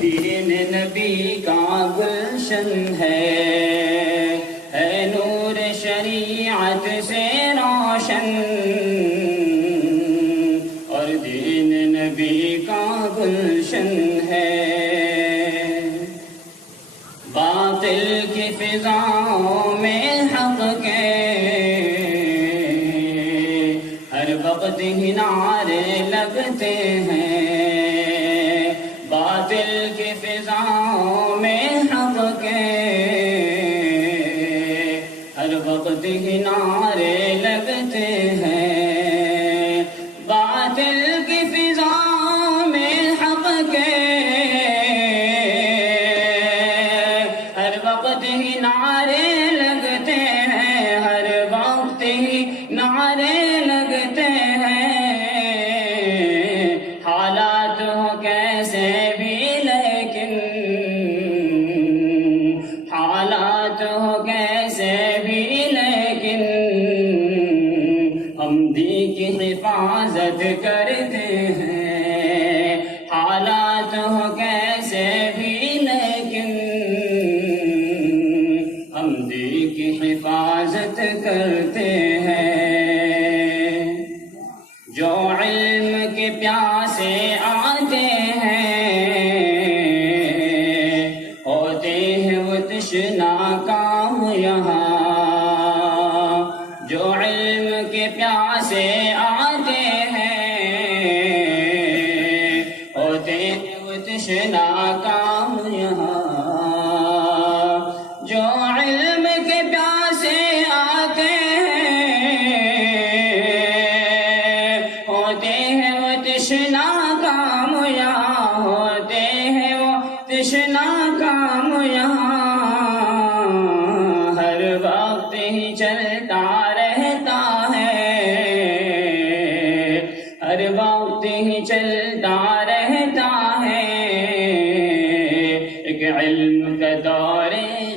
دین نبی کا گلشن ہے نور شریعت سے روشن، اور دین نبی کا گلشن ہے۔ باطل کی فضاؤں میں حق کے ہر وقت ہی نعرے لگتے ہیں، باطل کی فضاؤں میں حق کے ہر وقت ہی نعرے لگتے ہیں، باطل کی فضاؤں میں حق کے ہر وقت ہی نعرے لگتے ہیں، ہر وقت ہی نعرے لگتے ہیں۔ حالات ہو کیسے بھی لیکن، حالات ہو کیسے بھی لیکن، ہم دین کی حفاظت کرتے ہیں۔ حالات ہو کیسے بھی لیکن، ہم دین کی حفاظت کرتے ہیں۔ جو علم کے پیاسے آتے ہیں، ہوتے ہیں وہ تشنا کام یہاں، جو علم کے پیاسے آتے ہیں، ہوتے ہیں وہ تشنا کام یہاں، جو علم کے پیاسے آتے ہیں، ہوتے ہیں وہ تشنا کام یہاں، ہوتے ہیں وہ تشنا کام یہاں۔ ہر وقت ہی چلتا رہتا ہے، ہر وقت ہی چلتا رہتا ہے، ایک علم کا دور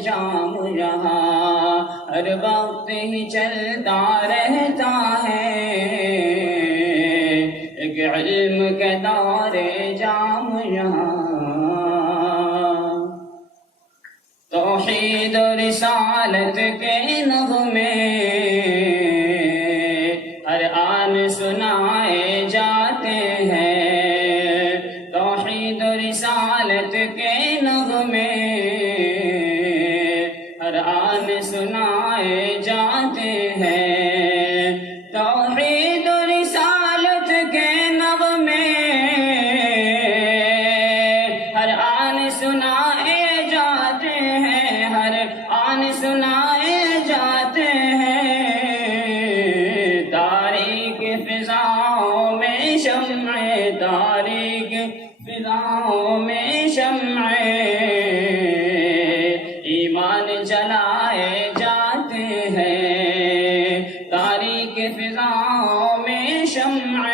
جام یہاں، ہر وقت ہی چلتا رہتا ہے، ایک علم کا دور جام یہاں۔ توحید و رسالت کے نغمے ہر آن سنائے جاتے ہیں، توحید و رسالت کے نغمے ہر آن سنائے جاتے ہیں، توحید و رسالت کے نغمے ہر آن سنائے جاتے ہیں، ہر آن سنائے جاتے ہیں۔ تاریک فضاؤں میں شمع، تاریک فضاؤں میں شمع ایمان جلائے جاتے ہیں، تاریک فضاؤں میں شمع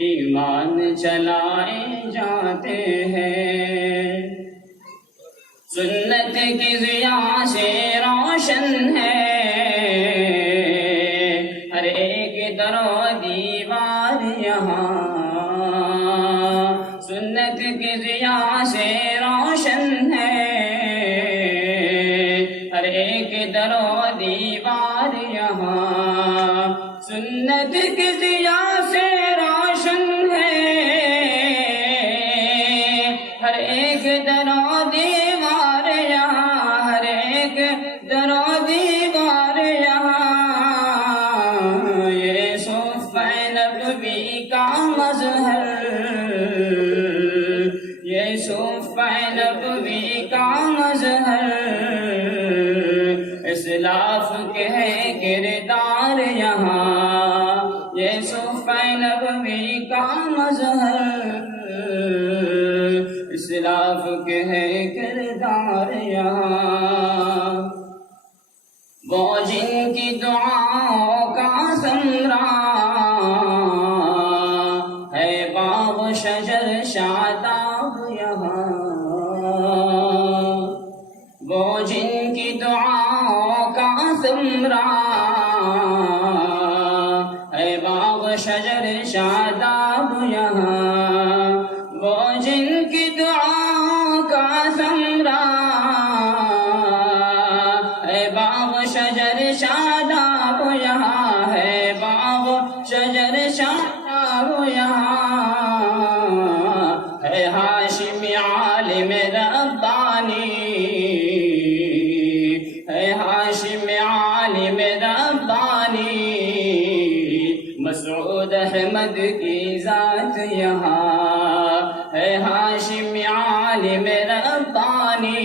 ایمان جلائے جاتے ہیں۔ سنت کی ضیاء سے روشن ہے ہر ایک در و دیوار یہاں، سنت کی ضیاء سے روشن ہے ہر ایک در و دیوار یہاں، سنت کی ضیاء سے روشن ہے ہر ایک در و دیوار یہاں، ہر ایک در و دیوار یہاں۔ یہ صف نبوی کا مظہر، یہ صف نبوی کا مظہر، اسلاف کے ہے کردار یہاں، یہ صف نبوی کا مظہر، اسلاف کے ہے کردار یہاں۔ وہ جن کی دعاؤں کا ثمرہ ہے باغ شجر شاداب یہاں، وہ جن کی دعاؤں کا ثمرہ ہے باغ شجر شاداب یہاں، وہ شاداب یہاں ہے، باغ شجر شاداب یہاں ہے، ہاشمی عالم ربانی ہے، ہاشمی عالم ربانی، مسعود احمد کی ذات یہاں ہے، ہاشمی عالم ربانی،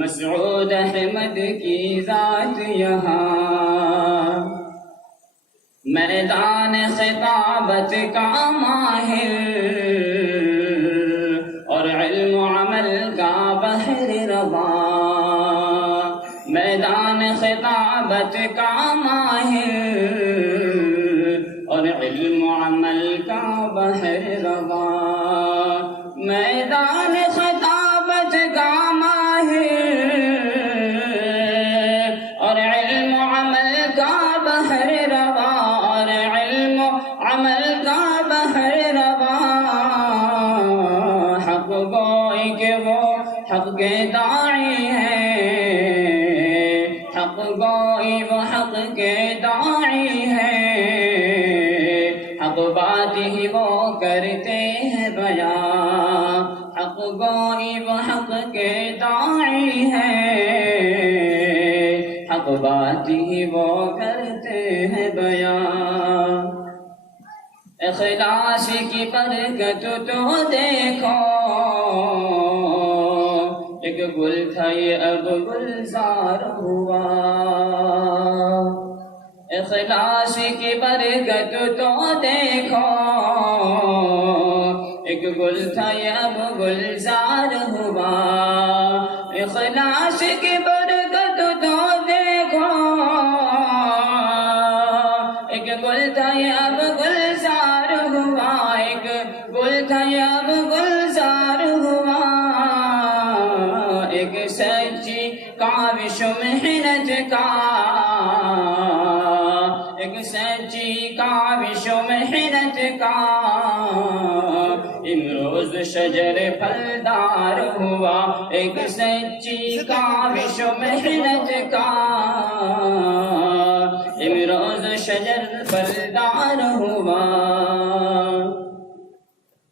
مسعود احمد کی ذات یہاں۔ میدان خطابت کا ماہر اور علم و عمل کا بحر رواں، میدان خطابت کا ماہر اور علم و عمل کا بحر رواں، میدان خطابت کا ماہر اور علم و عمل کا بحر رواں، اور علم و عمل کا بحر رواں، حق گوئی کہ وہ حق کے داعی ہیں، حق گوئی وہ حق کے داعی ہیں، حق بات ہی وہ کرتے ہیں بیان، حق گوئی وہ حق کے داعی ہیں، حق بات ہی وہ کرتے ہیں بیان۔ اخلاص کی برکت تو دیکھو، ایک گل تھا یہ اب گلزار ہوا، اخلاص کی برکت تو دیکھو، ایک گل تھا یہ اب گلزار ہوا، اخلاص کی برکت تو دیکھو، ایک گل تھا یہ اب گلزار ہوا، ایک گل تھا یہ اب گلزار ہوا، ایک سچی کاوش محنت کا، ایک سچی کاوش محنت کا، امروز شجر پھلدار ہوا، ایک سچی کاوش محنت کا، امروز شجر پھلدار ہوا،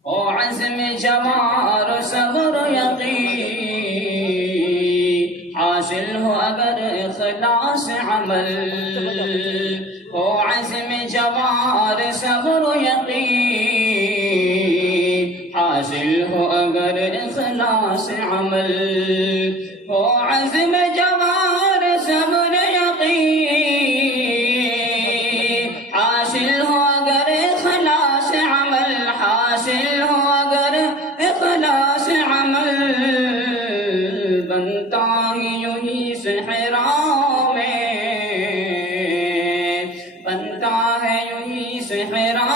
او عزم جوار صبر یقین حاصل ہو اگر اخلاص عمل، او عزم جوار صبر یقین حاصل ہو اگر اخلاص عمل، او عزم جوار صبر یقین حاصل ہو اگر اخلاص عمل، حاصل ہو اگر اخلاص عمل، بنتا ہی یوں ہی صحرا میں، بنتا ہے یوں ہی صحرا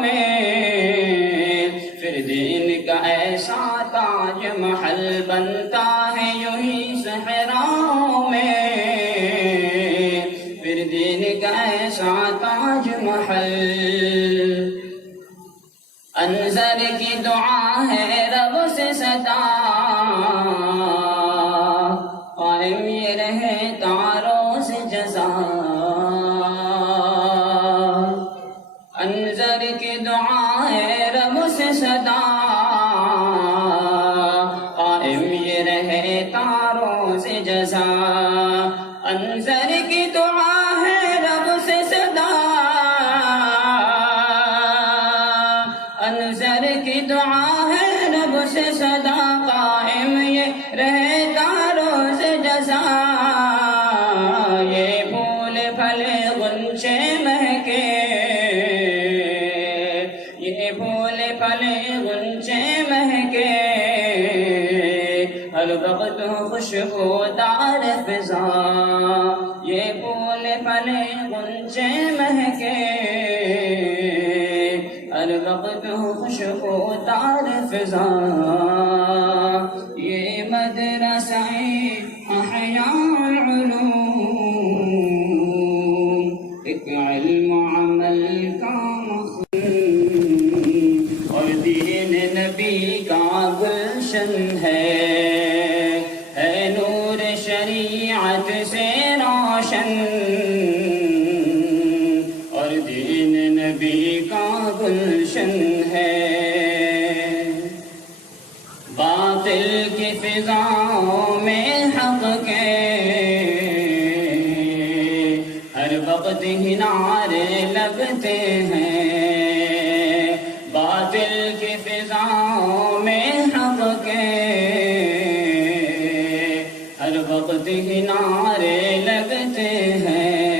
میں، پھر دین کا ایسا تاج محل، بنتا ہے یوں ہی صحرا میں، پھر دین کا ایسا تاج محل۔ انظر کی دعا ہے رب سے سدا، قائم یہ رہے تاروں سے جزا، انظر کی دعا ہے رب سے سدا، قائم یہ رہے تاروں سے جزا، انظر کی دعا ہے رب سے سدا، انظر کی دعا ہے رب سے سدا، قائم یہ رہے تاروں سے جزا، یہ پھول پھلے غنچے مہکے، یہ پھول پھلے غنچے مہکے، ہر وقت خوشبودار فضا، یہ پھول پھلے غنچے مہکے، ہر وقت خوشبودار فضا، یہ مدرسہ احیاء العلوم، ایک علم و عمل کا مخزون اور دین نبی کا گلشن ہے نور شریعت سے روشن اور دین نبی کا گلشن ہے۔ باطل کی فضاؤں میں حق کے ہر وقت ہی نعرے لگتے ہیں، باطل کی فضاؤں میں حق کے ہر وقت ہی نعرے لگتے ہیں۔